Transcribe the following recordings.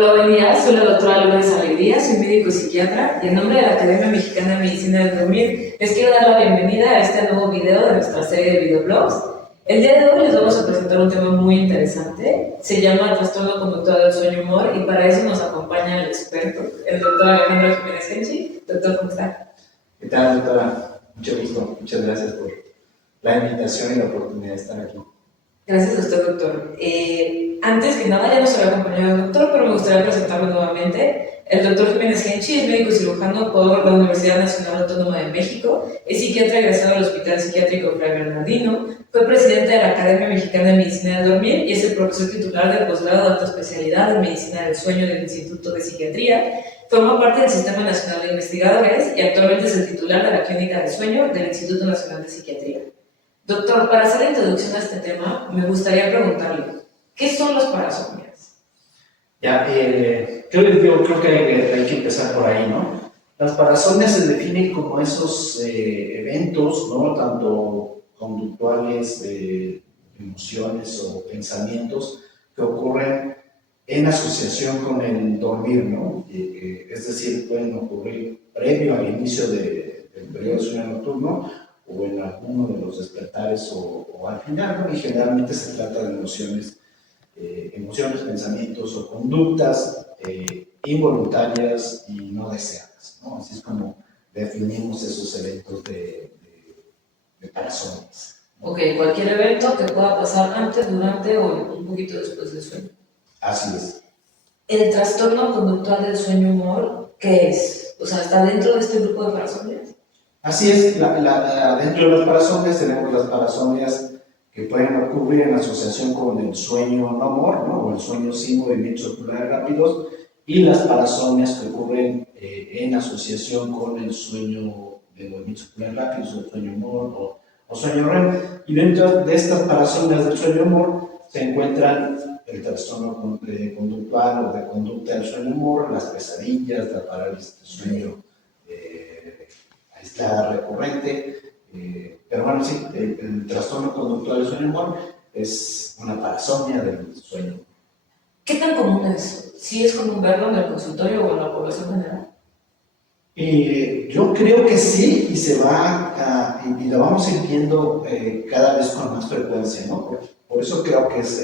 Hola, buen día. Soy la doctora Lourdes Alegría, soy médico y psiquiatra y en nombre de la Academia Mexicana de Medicina del Dormir les quiero dar la bienvenida a este nuevo video de nuestra serie de videoblogs. El día de hoy les vamos a presentar un tema muy interesante, se llama trastorno conductual del sueño-humor y para eso nos acompaña el experto, el doctor Alejandro Jiménez Genchi. Doctor, ¿cómo está? ¿Qué tal, doctora? Mucho gusto, muchas gracias por la invitación y la oportunidad de estar aquí. Gracias a usted, doctor. Antes que nada, ya nos había acompañado el doctor, pero me gustaría presentarlo nuevamente. El doctor Jiménez Genchi es médico cirujano por la Universidad Nacional Autónoma de México, es psiquiatra egresado del Hospital Psiquiátrico Fray Bernardino, fue presidente de la Academia Mexicana de Medicina del Dormir y es el profesor titular del posgrado de alta especialidad en Medicina del Sueño del Instituto de Psiquiatría. Forma parte del Sistema Nacional de Investigadores y actualmente es el titular de la Clínica de Sueño del Instituto Nacional de Psiquiatría. Doctor, para hacer la introducción a este tema, me gustaría preguntarle, ¿qué son las parasomnias? Ya, yo creo que hay que empezar por ahí, ¿no? Las parasomnias se definen como esos eventos, ¿no? Tanto conductuales, emociones o pensamientos que ocurren en asociación con el dormir, ¿no? Es decir, pueden ocurrir previo al inicio del periodo de sueño nocturno o en alguno de los despertares o al final, ¿no? Y generalmente se trata de emociones, pensamientos o conductas involuntarias y no deseadas, ¿no? Así es como definimos esos eventos de parasomnias, ¿no? Ok, cualquier evento que pueda pasar antes, durante o un poquito después del sueño. Así es. ¿El trastorno conductual del sueño-humor qué es? O sea, ¿está dentro de este grupo de parasomnias? Así es, dentro de las parasomnias tenemos las parasomnias que pueden ocurrir en asociación con el sueño no humor, ¿no? O el sueño sin movimientos oculares rápidos, y las parasomnias que ocurren en asociación con el sueño de movimientos oculares rápidos, o el sueño humor o sueño REM. Y dentro de estas parasomnias del sueño humor se encuentran el trastorno conductual o de conducta del sueño humor, las pesadillas, la parálisis del sueño aislada recurrente, pero bueno, sí, el trastorno conductual del sueño humor es una parasomnia del sueño. ¿Qué tan común es? ¿Sí es común verlo en el consultorio o en la población general? Yo creo que sí, y y lo vamos viendo cada vez con más frecuencia, ¿no? Por eso creo que es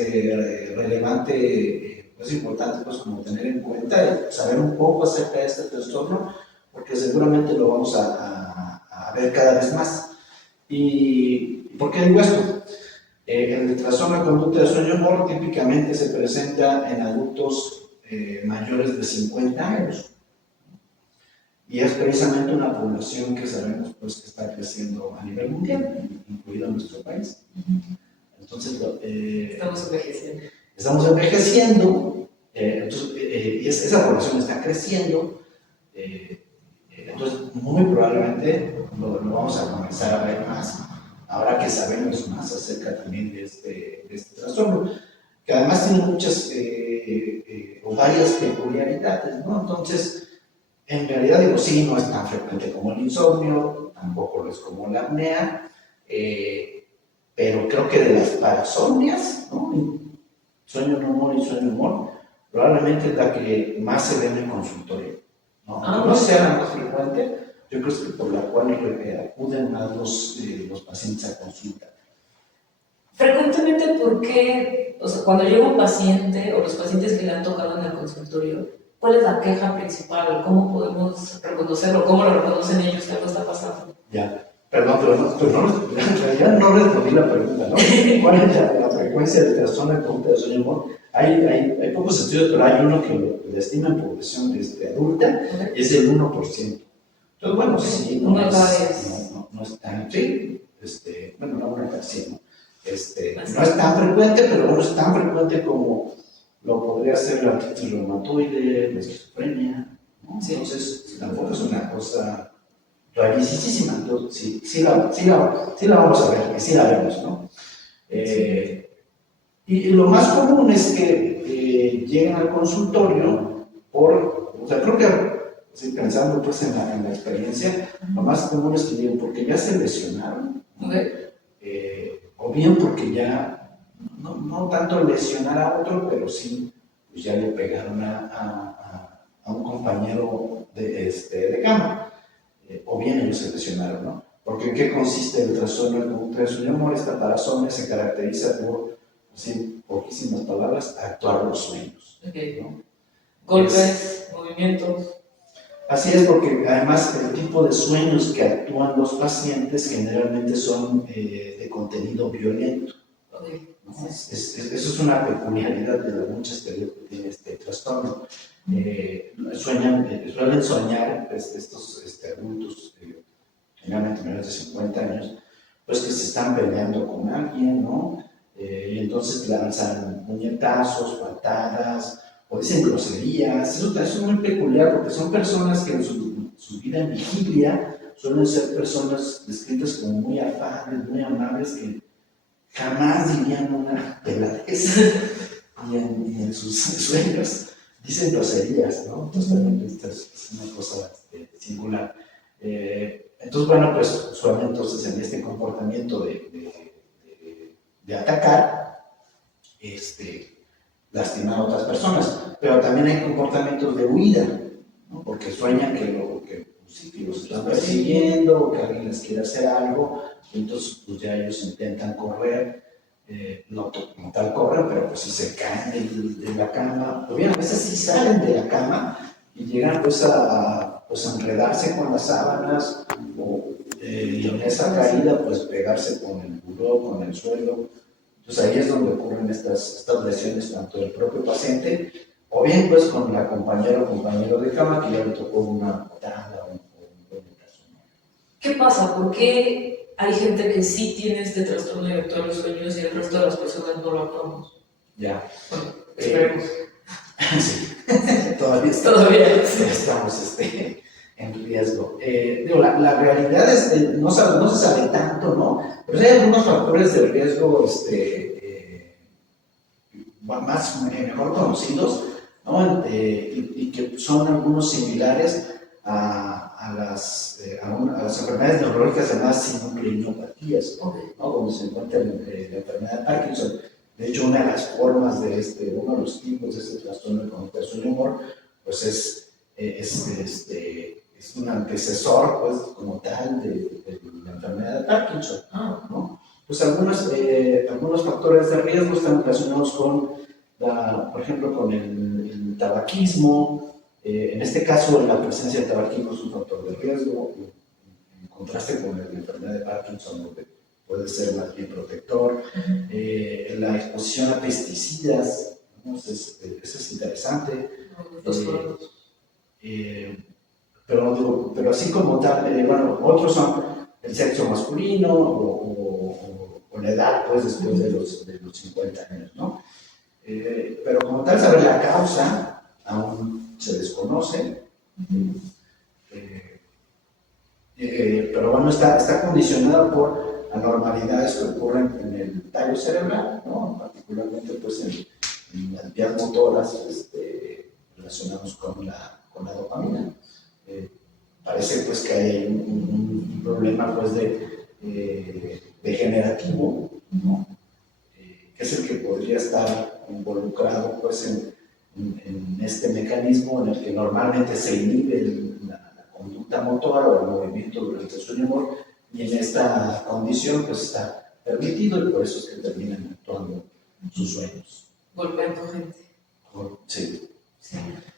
relevante, es importante pues como tener en cuenta y saber un poco acerca de este trastorno, porque seguramente lo vamos a ver cada vez más. ¿Y por qué digo esto? El trastorno de conducta de sueño humor típicamente se presenta en adultos mayores de 50 años. Y es precisamente una población que sabemos pues, que está creciendo a nivel mundial, incluido nuestro país. Entonces, Estamos envejeciendo. Estamos envejeciendo, esa población está creciendo, entonces muy probablemente lo vamos a comenzar a ver más, ahora que sabemos más acerca también de este trastorno, que además tiene muchas o varias peculiaridades, ¿no? Entonces, en realidad digo, sí, no es tan frecuente como el insomnio, tampoco lo es como la apnea, pero creo que de las parasomnias, ¿no? Sueño no humor y sueño humor, probablemente es la que más se ve en el consultorio, ¿no? No sea la más frecuente, yo creo que por la cual acuden más los pacientes a consulta. Frecuentemente, ¿por qué? O sea, cuando llega un paciente o los pacientes que le han tocado en el consultorio, ¿cuál es la queja principal? ¿Cómo podemos reconocerlo? ¿Cómo lo reconocen ellos que algo está pasando? Ya, perdón, en realidad no respondí la pregunta, ¿no? ¿Cuál es la frecuencia de trastorno de conducta de sueño humor? Hay pocos estudios, pero hay uno que lo estima en población adulta, y es el 1%. Entonces, bueno, sí, no es tan, sí, bueno, no una casi, ¿no? No es tan frecuente, pero bueno, es tan frecuente como lo podría ser la artritis reumatoide, la esquizofrenia, ¿no? Sí. Entonces, tampoco es una cosa rarísima, entonces sí la vamos a ver, sí la vemos, ¿no? Y lo más común es que lleguen al consultorio o sea, creo que, sí, pensando pues en la experiencia, lo más común es que lleguen porque ya se lesionaron, o bien porque ya, no tanto lesionar a otro, pero sí pues ya le pegaron a un compañero de cama, o bien ellos se lesionaron, ¿no? Porque ¿en qué consiste el trastorno de conducta de sueño? Humor, esta parasomnia se caracteriza por, así, poquísimas palabras, actuar los sueños, Okay. ¿no? Golpes, movimientos. Así es, porque además el tipo de sueños que actúan los pacientes generalmente son de contenido violento, Okay. ¿no? Eso es una peculiaridad de las muchas que tiene este trastorno. Suelen soñar estos adultos, generalmente menores de 50 años, pues que se están peleando con alguien, ¿no? Y entonces lanzan puñetazos, patadas, o dicen groserías. Eso es muy peculiar porque son personas que en su vida en vigilia suelen ser personas descritas como muy afables, muy amables, que jamás dirían una peladez. y en sus sueños dicen groserías, ¿no? Entonces también esta es una cosa singular. Entonces, bueno, pues suelen entonces en este comportamiento de atacar, lastimar a otras personas, pero también hay comportamientos de huida, ¿no? Porque sueñan que los están persiguiendo, o que alguien les quiere hacer algo, y entonces pues ya ellos intentan correr, no como tal corren, pero pues si se caen de la cama, o bien a veces sí salen de la cama y llegan pues a enredarse con las sábanas, y en esa caída pues pegarse con el buró, con el suelo. Entonces ahí es donde ocurren estas lesiones tanto del propio paciente, o bien pues con la compañera o compañero de cama que ya le tocó una patada o un caso. ¿Qué pasa? ¿Por qué hay gente que sí tiene este trastorno director de los sueños y el resto de las personas no lo actuamos? Ya. Bueno, esperemos. Sí, todavía estamos en riesgo. La realidad es que no se sabe tanto, ¿no? Pero hay algunos factores de riesgo mejor conocidos, ¿no? Y que son algunos similares a las enfermedades neurológicas llamadas sinucleiniopatías, ¿no? Donde se encuentra la enfermedad de Parkinson. De hecho, una de las formas uno de los tipos de este trastorno de conducta de sueño humor, pues es un antecesor, pues, como tal, de la enfermedad de Parkinson, ¿no? Pues algunos factores de riesgo están relacionados con, por ejemplo, con el tabaquismo. En este caso, la presencia de tabaquismo es un factor de riesgo, en contraste con la enfermedad de Parkinson, donde puede ser más bien protector. La exposición a pesticidas, ¿no? Eso es interesante. Pero así como tal, bueno, otros son el sexo masculino o la edad, pues, después de los 50 años, ¿no? Pero como tal, saber la causa aún se desconoce. Pero bueno, está condicionado por anormalidades que ocurren en el tallo cerebral, ¿no? Particularmente pues en las vías motoras relacionadas con la dopamina. Parece pues que hay un problema pues degenerativo, ¿no? Que es el que podría estar involucrado pues en este mecanismo en el que normalmente se inhibe la conducta motora o el movimiento durante el sueño humor, y en esta condición pues está permitido, y por eso es que terminan actuando sus sueños. Golpeando gente. Sí.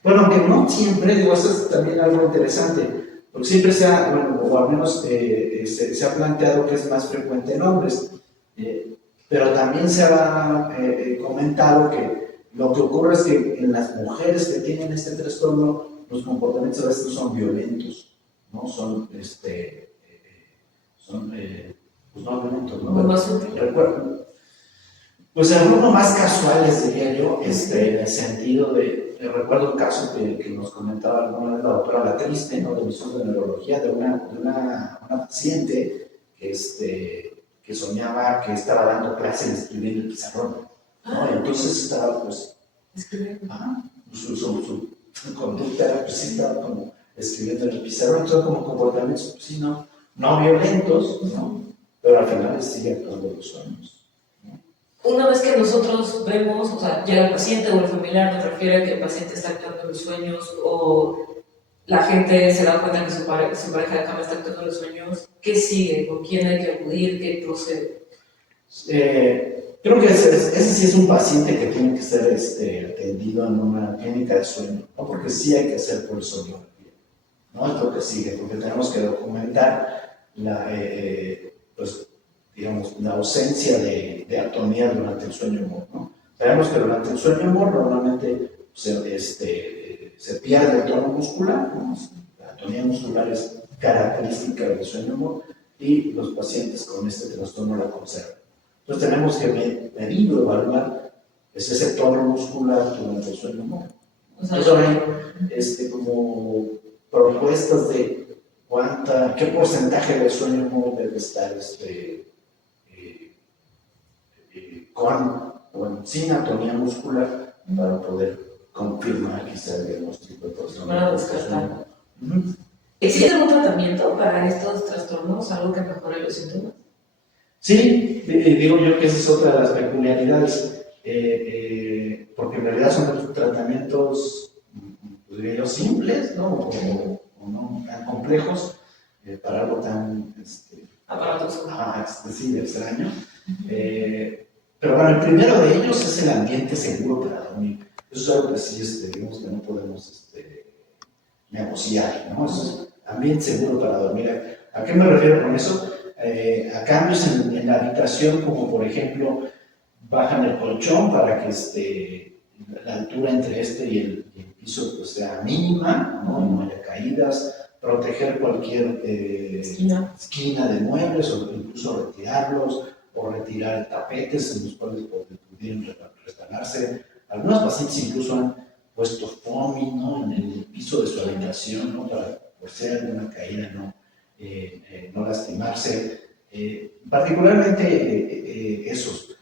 Bueno, aunque no siempre, digo, eso es también algo interesante, porque siempre o al menos se ha planteado que es más frecuente en hombres, pero también se ha comentado que lo que ocurre es que en las mujeres que tienen este trastorno, los comportamientos a veces son violentos, ¿no? Son pues no violentos, ¿no? Recuerdo. Pues algunos más casuales, diría yo, en el sentido recuerdo un caso que nos comentaba alguna vez la doctora Latriste, ¿no? De mi de neurología, de una paciente que soñaba que estaba dando clases de escribir en el pizarrón, ¿no? Entonces estaba, pues, su conducta era, pues, sí, estaba como escribiendo en el pizarrón, entonces como comportamientos, pues, sí, no violentos, ¿no? Pero al final sigue actuando los sueños. una vez que nosotros vemos, o sea, llega el paciente o el familiar nos refiere a que el paciente está actuando en los sueños o la gente se da cuenta que su pareja de cama está actuando en los sueños, ¿qué sigue? ¿Con quién hay que acudir? ¿Qué procede? Creo que ese sí es un paciente que tiene que ser atendido en una clínica de sueño, ¿no? Porque sí hay que hacer polisomnografía, ¿no? Es lo que sigue, porque tenemos que documentar pues, digamos, la ausencia de atonía durante el sueño humor, ¿no? Sabemos que durante el sueño humor normalmente se pierde el tono muscular, ¿no? La atonía muscular es característica del sueño humor y los pacientes con este trastorno la conservan. Entonces tenemos que medir o evaluar ese tono muscular durante el sueño humor. Entonces hay como propuestas de qué porcentaje del sueño humor debe estar sin atonía muscular para poder confirmar quizá el diagnóstico de trastorno. Para descartar. ¿Existe algún tratamiento para estos trastornos, algo que mejore los síntomas? Sí, digo yo que esa es otra de las peculiaridades, porque en realidad son tratamientos, pues diría yo, simples, ¿no? O no tan complejos, para algo tan aparatoso. Sí, extraño. Pero bueno, el primero de ellos es el ambiente seguro para dormir. Eso es algo que sí, digamos que no podemos negociar, ¿no? Eso es ambiente seguro para dormir. ¿A qué me refiero con eso? A cambios en la habitación, como por ejemplo, bajan el colchón para que la altura entre y el piso pues, sea mínima, ¿no? Y no haya caídas, proteger cualquier esquina de muebles o incluso retirarlos o retirar tapetes en los cuales pudieran restaurarse. Algunos pacientes incluso han puesto foamy, ¿no? En el piso de su habitación, ¿no? Para por si hay alguna caída, no lastimarse. Particularmente esos.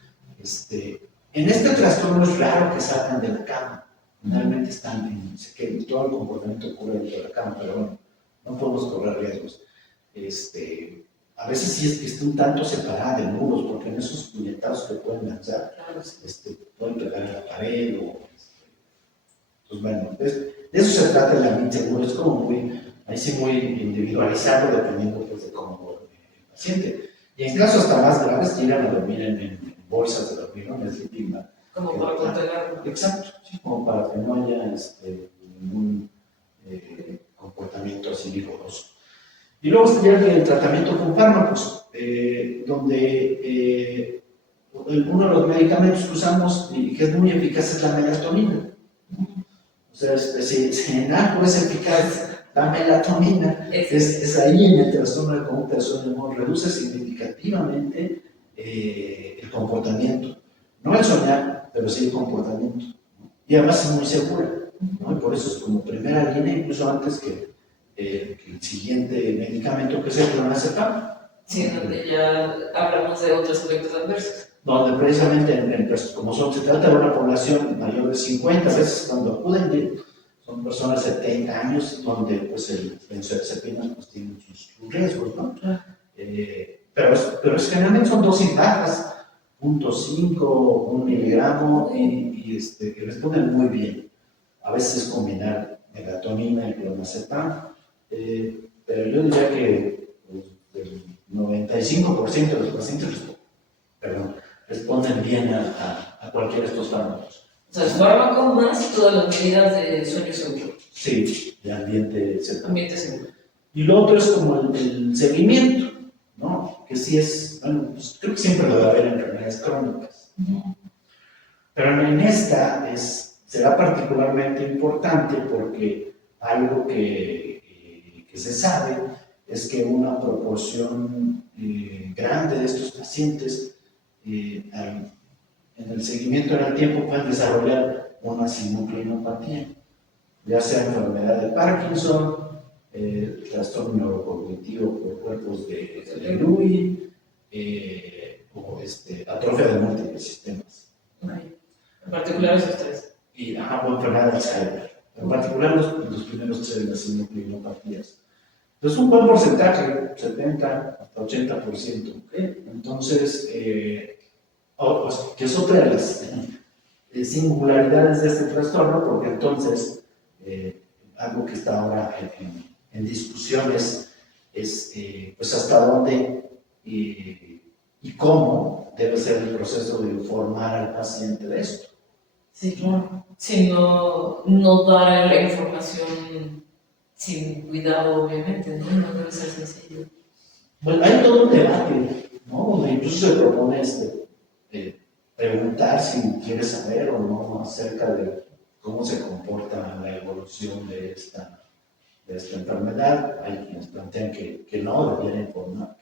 En este trastorno es raro que salgan de la cama. Finalmente que todo el comportamiento ocurre dentro de la cama, pero bueno, no podemos correr riesgos. A veces sí es que esté un tanto separada de muros, porque en esos puñetazos que pueden lanzar, pueden pegar a la pared pues bueno, de eso se trata el ambiente seguro. Es como muy individualizado dependiendo pues, de cómo duerme el paciente. Y en casos hasta más graves llegan a dormir en bolsas de dormir, ¿no? En el sleeping bag. Como para contenerlo. Exacto, sí, como para que no haya ningún comportamiento así vigoroso. Y luego estaría el tratamiento con fármacos, donde uno de los medicamentos que usamos y que es muy eficaz es la melatonina. O sea, si en algo es eficaz la melatonina, es ahí en el trastorno de conducta del sueño, reduce significativamente el comportamiento. No el soñar, pero sí el comportamiento. Y además es muy segura, ¿no? Y por eso es como primera línea, incluso antes que el siguiente medicamento que es el clonazepam. Sí, donde ya hablamos de otros efectos adversos. Donde precisamente, como se trata de una población mayor de 50, a veces cuando acuden son personas de 70 años, donde pues el benzodiazepinas pues tienen sus riesgos, ¿no? Pero generalmente son dosis bajas, 0.5, 1 miligramo, y responden muy bien. A veces combinar melatonina y clonazepam, pero yo diría que el 95% de los pacientes responden bien a cualquiera de estos fármacos. O sea, el fármaco más todas las medidas de sueño seguro. Sí, de ambiente seguro. Ambiente seguro. Y lo otro es como el seguimiento, ¿no? Que sí es, bueno, pues creo que siempre lo debe haber en enfermedades crónicas, ¿no? Pero en esta será particularmente importante porque algo que se sabe es que una proporción grande de estos pacientes en el seguimiento en el tiempo pueden desarrollar una sinucleinopatía, ya sea enfermedad de Parkinson, trastorno neurocognitivo por cuerpos de Lewy, o atrofia de múltiples sistemas. En particular esos tres. Y o enfermedad de Alzheimer. En particular los primeros tres de las sinucleinopatías. Entonces un buen porcentaje, 70 hasta 80%. ¿Okay? Entonces, que es otra de las singularidades de este trastorno, porque entonces algo que está ahora en discusión es pues hasta dónde y cómo debe ser el proceso de informar al paciente de esto. Sí, claro. Si no dar la información sin cuidado, obviamente, ¿no? No debe ser sencillo. Bueno, hay todo un debate, ¿no? Donde incluso se propone preguntar si quieres saber o no acerca de cómo se comporta la evolución de esta enfermedad. Hay quienes plantean que no debiera informar,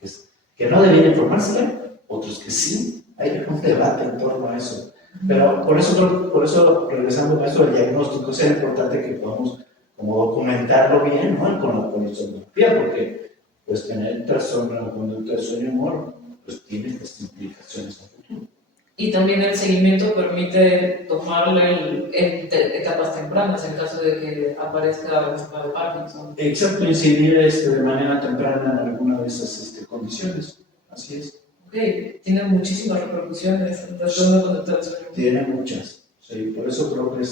que no debiera informarse, otros que sí. Hay un debate en torno a eso. Pero por eso regresando a eso del diagnóstico, es importante que podamos como documentarlo bien, ¿no? Con la polisomnografía, porque pues tener trastorno de conducta de sueño y humor pues tiene estas implicaciones a futuro. Y también el seguimiento permite tomarle en etapas tempranas en caso de que aparezca la enfermedad de Parkinson. Exacto, incidir de manera temprana en alguna de esas condiciones. Así es. Ok, tiene muchísimas repercusiones el trastorno de conducta del sueño. Tiene muchas. Sí, por eso creo que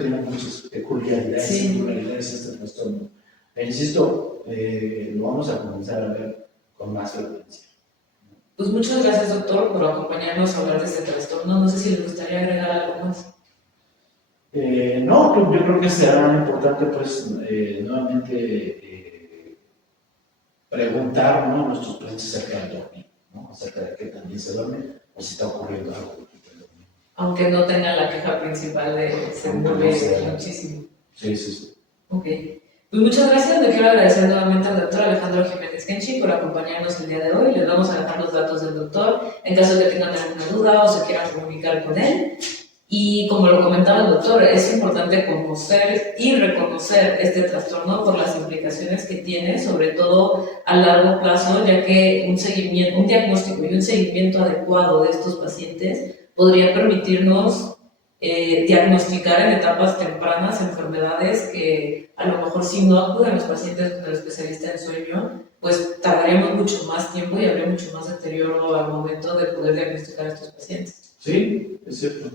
tiene muchas peculiaridades, singularidades este trastorno. E insisto, lo vamos a comenzar a ver con más frecuencia. Pues muchas gracias, doctor, por acompañarnos a hablar de este trastorno. No sé si le gustaría agregar algo más. No, yo creo que será importante, pues, nuevamente preguntar, ¿no?, a nuestros pacientes acerca del dormir, ¿no?, acerca de qué también se duerme o si está ocurriendo algo durante el dormir. Aunque no tengan la queja principal de se mueve muchísimo. Sí. Ok. Pues muchas gracias. Le quiero agradecer nuevamente al doctor Alejandro Jiménez Kenchi por acompañarnos el día de hoy. Les vamos a dejar los datos del doctor en caso de que tengan alguna duda o se quieran comunicar con él. Y como lo comentaba el doctor, es importante conocer y reconocer este trastorno por las implicaciones que tiene, sobre todo a largo plazo, ya que un diagnóstico y un seguimiento adecuado de estos pacientes podría permitirnos diagnosticar en etapas tempranas enfermedades que a lo mejor si no acuden los pacientes con el especialista en sueño, pues tardaríamos mucho más tiempo y habría mucho más deterioro al momento de poder diagnosticar a estos pacientes. Sí, es cierto.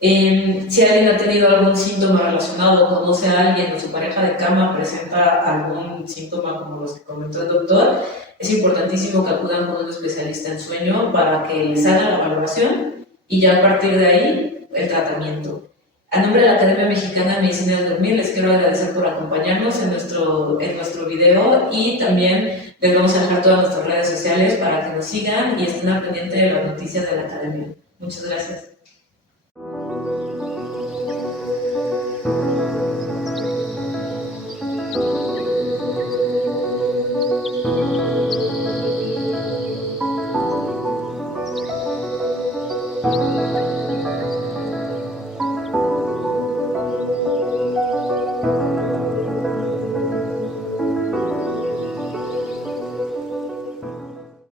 Si alguien ha tenido algún síntoma relacionado, conoce a alguien o su pareja de cama presenta algún síntoma como los que comentó el doctor, es importantísimo que acudan con un especialista en sueño para que les haga la valoración y ya a partir de ahí el tratamiento. A nombre de la Academia Mexicana de Medicina del Dormir les quiero agradecer por acompañarnos en nuestro video y también les vamos a dejar todas nuestras redes sociales para que nos sigan y estén al pendiente de las noticias de la Academia. Muchas gracias.